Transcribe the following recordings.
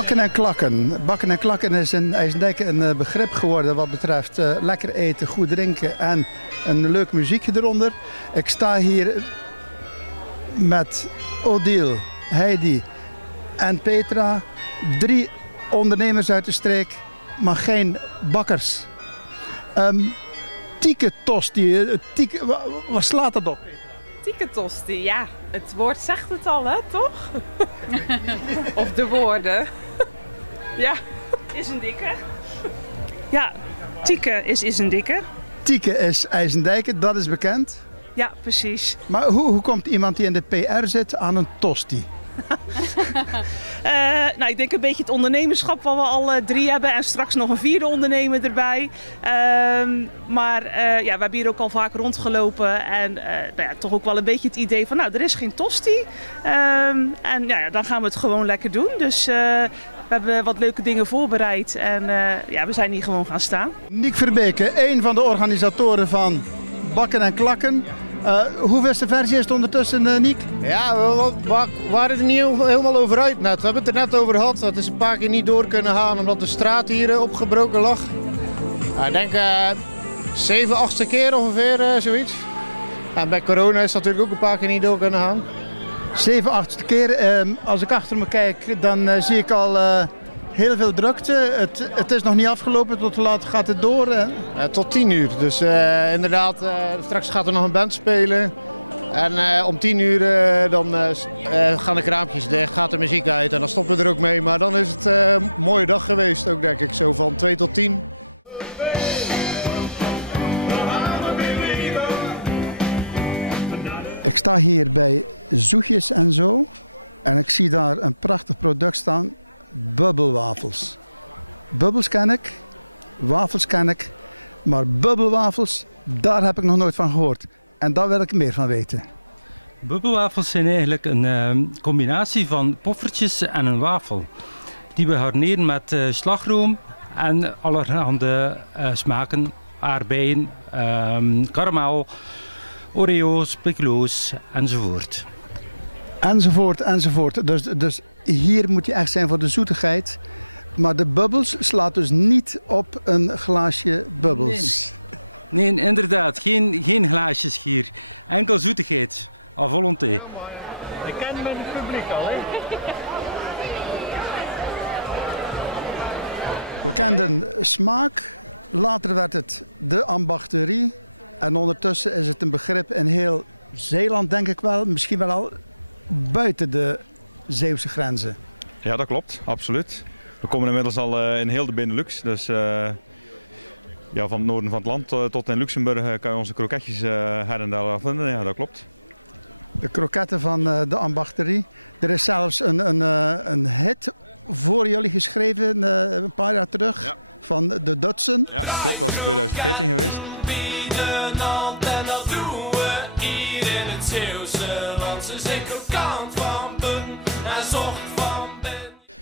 Bakken en klakken. Bakken en klakken is in IJsendijk een begrip geworden wat betreft lekker eten, goed drinken en een leuk muziekje eronder. Ik sta hier met Odile, Heidi en Petra. 3 ondernemers uit de streek, maar geen bakkers. Tieke tosti, wat slaat dat op? Tieke tosti, ja, het woord zegt het al, hè, toch? Of de woorden. Ja, is een dikke. Ja, tieke is een dikke. Tieke is IJsendijk, dat is bekend. Ja, precies. Maar hoe komt iemand die in de PR zit aan een tosti? Nou, ik denk een beetje het ondernemerschap wat we al 3 hebben en straks nog een 4e ondernemer erbij. Maar ja, we hebben hier ook al vaak rondgelopen en nou ja, toch ook wel een beetje het idee van, nou, er is geen tosti. En ja, dan gaan we het gewoon lekker doen. Dus we hebben wat leuke dingen voorbereid en ja, we zijn hier gewoon gaan staan. Niek Verbeke, een van de organisatoren van Bakken en Klakken. Hoeveelste versie is het ondertussen, Niek? Ja, we waren er niet helemaal over uit net. We hebben het er net over gehad. Het is een paar keer niet door kunnen gaan omdat de straat hier opgebroken lag. Ik denk 7, 8e keer ongeveer, zoiets. En bij corona is het natuurlijk ook een paar keer niet door kunnen gaan. 7, 8e keer. Als ik achter me kijk, dan zie ik al heel veel drukte. Het is nog niet afgelopen, tot hoe laat gaat het door? Tot 10 uur. Dus inderdaad, straks gaat er nog een band spelen. En om 10 uur dan gaan de kraampjes dicht, gaat de muziek uit en dan stoppen we er ook mee. Maar dan is het een mooie dag geweest ook, denk ik, zo van 2 tot 10. Ik sta hier bij Zoetjes en Zo en ik zie daar een prachtig product staan. Bubbelwafels. Bubbels ken ik, wafels ken ik, maar bubbelwafels, daar heb ik nog nooit van gehoord. En daar wil ik meer van weten. Bubbelwafels zijn eigenlijk een combinatie van poffertjes en een wafel. Die we garneren met slagroom en allerhande smaken, aardbeien, karamel, Oreo's, speculoos enzovoort. Enzovoort, enzovoort. Dus hier moet je echt zijn voor de zoetigheid. Maar de bubbels slaat dus niet op een glaasje bubbels. Nee, inderdaad. Geen glaasjes hier. Enkel zoetigheid. À volonté. Ik ken met het publiek al, hè? We kenden smaak. Later werd het de ambachterie. En ondertussen is het een begrip in heel Zeeland, denk ik wel. Misschien wel al buiten de Zeeuwse grenzen. Ja, dat klopt, absoluut. We komen inmiddels al in heel de Benelux. Dus ja, van het noorden van het land tot in Luxemburg kan je onze kroketjes her en daar vinden. Ja, dat klopt. De kroketten van de ambachterie. Er is zelfs een hit voor jullie geschreven een paar jaar terug. Ja. Van de Dutsen. Ja, klopt, dat is 2014 geweest.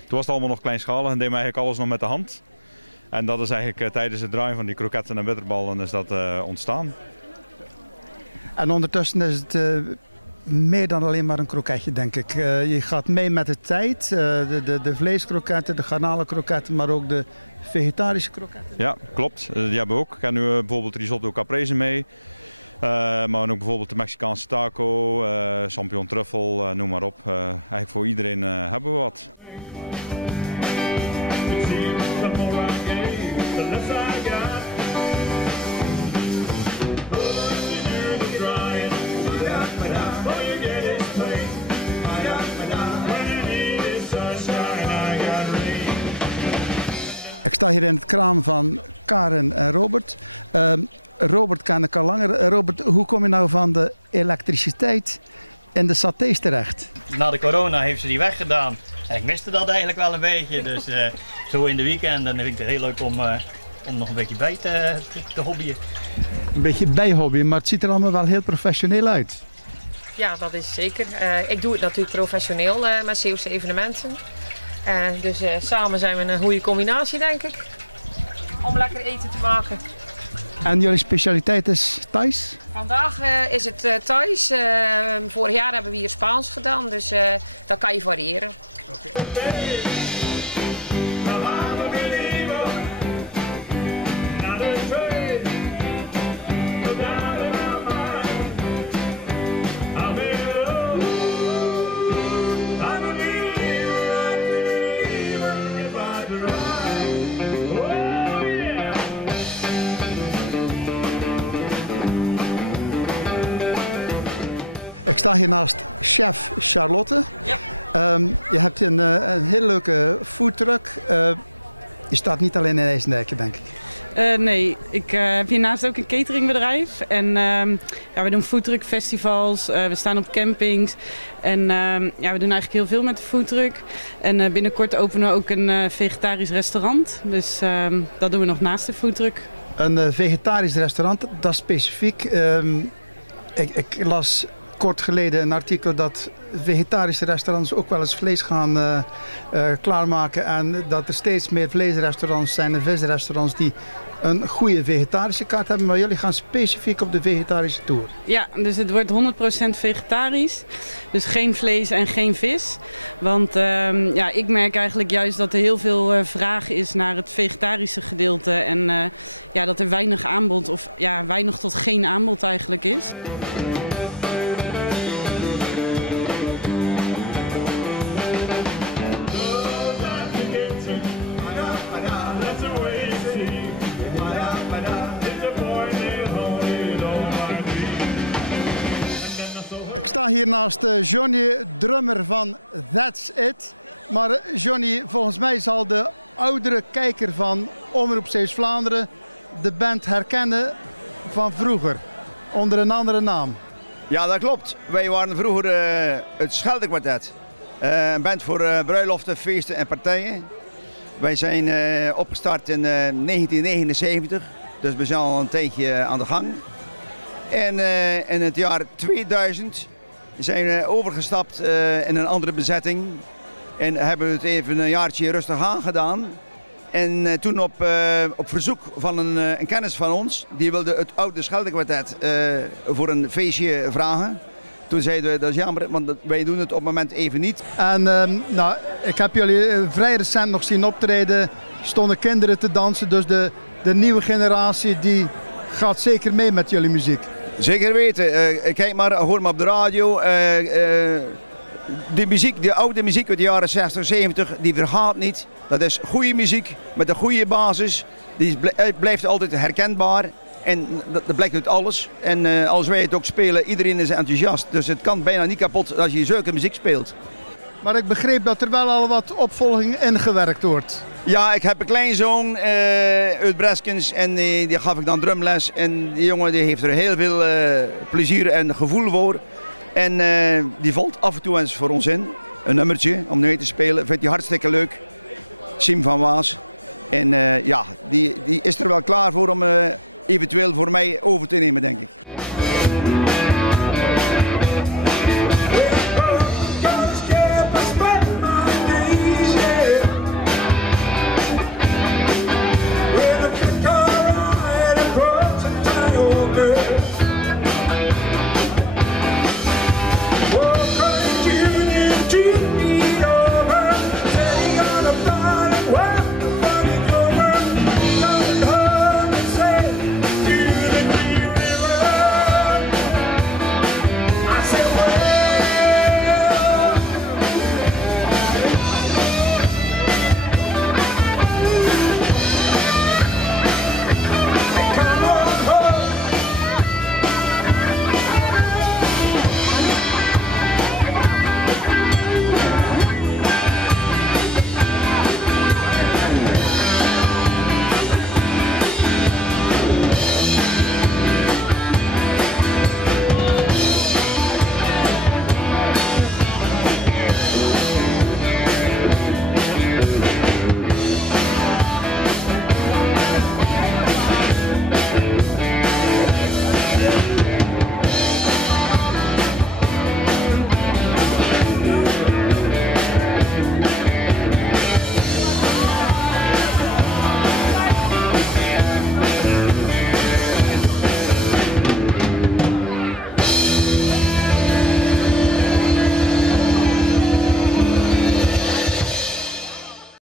Toen was het allemaal nog kleinschalig en deden we eigenlijk alles nog met de hand. En dat is eigenlijk tijdens het draaien van die kroketten en bitterballen is dat ontstaan. En ondertussen is het meer dan alleen maar een kroketje, denk ik. Je gaat mee met de tijd. De vleeskroketten, de garnalenkroketten, maar ook de vegetarische kroketten. Ja, klopt. Die hebben we ook. Ik heb nu bijvoorbeeld risotto caprese mee. Maar ook bijvoorbeeld de Mexicaanse taco, champignon truffel, noem maar op. Eigenlijk voor iedereen hebben we wat. Ik sta hier in het kraam van Karen en Robert. Robert ken ik al langer. Robert, hoe kom je nou van de elektriciteit in de satés terecht? Na de corona heeft ze die weggedaan. En ik miste dat eigenlijk wel een beetje. Dus zo in de weekenden vind ik het heel leuk om nog een beetje bij te hobbyen. Een beetje bijhobbyen, maar het ziet er allemaal wel heel professioneel uit. Ja, dat is zeker. Ik doe het natuurlijk professioneel met Zeeuwse evenementen. Dus samen zijn we een goede combinatie, denk ik. Om lekker eten te maken. En jullie specialiteit is Thais? Vandaag is het Thais. Vorig jaar hebben we hier Spaans gedaan, dus dat kan je variëren. Okay. Ik sta hier naast chef Charlotte. Ja. Je hebt een hele leuke foodtruck. Je staat niet alleen in IJsendijk, denk ik. Nee, ik heb hiernaast ook een cateringbedrijf. En we doen foodtruck festivals, we staan op campings. En we doen eigenlijk heel veel met de foodtruck. En binnenkort openen we ook een vegetarisch restaurant. Dus dat doen we nog naast de foodtruck. Een vegetarisch restaurant, dat is specifiek. Ik las kort geleden een artikel dat vegetarische restaurants ook wel eens vlees gaan klaarmaken. En dat er steeds meer vleesrestaurants zijn en visrestaurants die een goede vegetarische kaart hebben. Maar jullie gaan specifiek op de vegetarische tour. Ja, dus het wordt 100% vegetarisch. Dus geen vlees en geen vis. Want ik merk eigenlijk juist dat er heel veel vraag is naar het vegetarische gedeelte. En dat er weinig aanbod of weinig tot geen aanbod eigenlijk is. Ik sta hier naast Johnny, drummer van That's It. Maar Johnny, volgens mij zal de oudere kijker van Omroep Zeeuws-Vlaanderen de band herkennen van vroeger, onder een andere naam. Ja, dat klopt. Wij waren vroeger het Scheldekwartet. Een band voor bruiloften, feesten en partijen. Wij zijn opgestart in 1979, dus we zijn al een tijdje aan de gang. En in het jaar 2000 zijn we overgestapt in een andere bezetting en hebben we het even een jaartje rustig aangedaan. En toen op verzoek van een kennis van ons, die wilde het oude Scheldekwartet voor een feestje vragen. Toen zeiden we, dat is jammer, want wij doen het op het moment even niet. En ik heb jullie vrij recent nog zien optreden, stonden kinderen te dansen, dus de nieuwe generatie die gaat zeker mee met jullie muziek. Zeker weten. Kijk maar, hoor maar op de radio. De oude muziek uit de jaren 60, 70, die vergaat niet. Dat is goede muziek met een goede basis. Die blijft altijd herkenbaar. En dat blijkt uit alles. En als wij het ook spelen, iedereen is enthousiast. Dus het kan bijna niet kapot als je zulke muziek speelt. Maar ik begreep dat er wel al wat opvolging ingewerkt wordt. Ja, ik heb een kleinzoon uit Breskens en die gaf ik dan drumles. En die jongen die heeft er heel veel plezier en gevoel voor. En die valt af en toe eens voor ons in. Een nummertje om mee te spelen. Vindt hij hartstikke leuk. Siem van Waas. En die is er wel klaar voor om eventueel voor mij over te nemen, denk ik.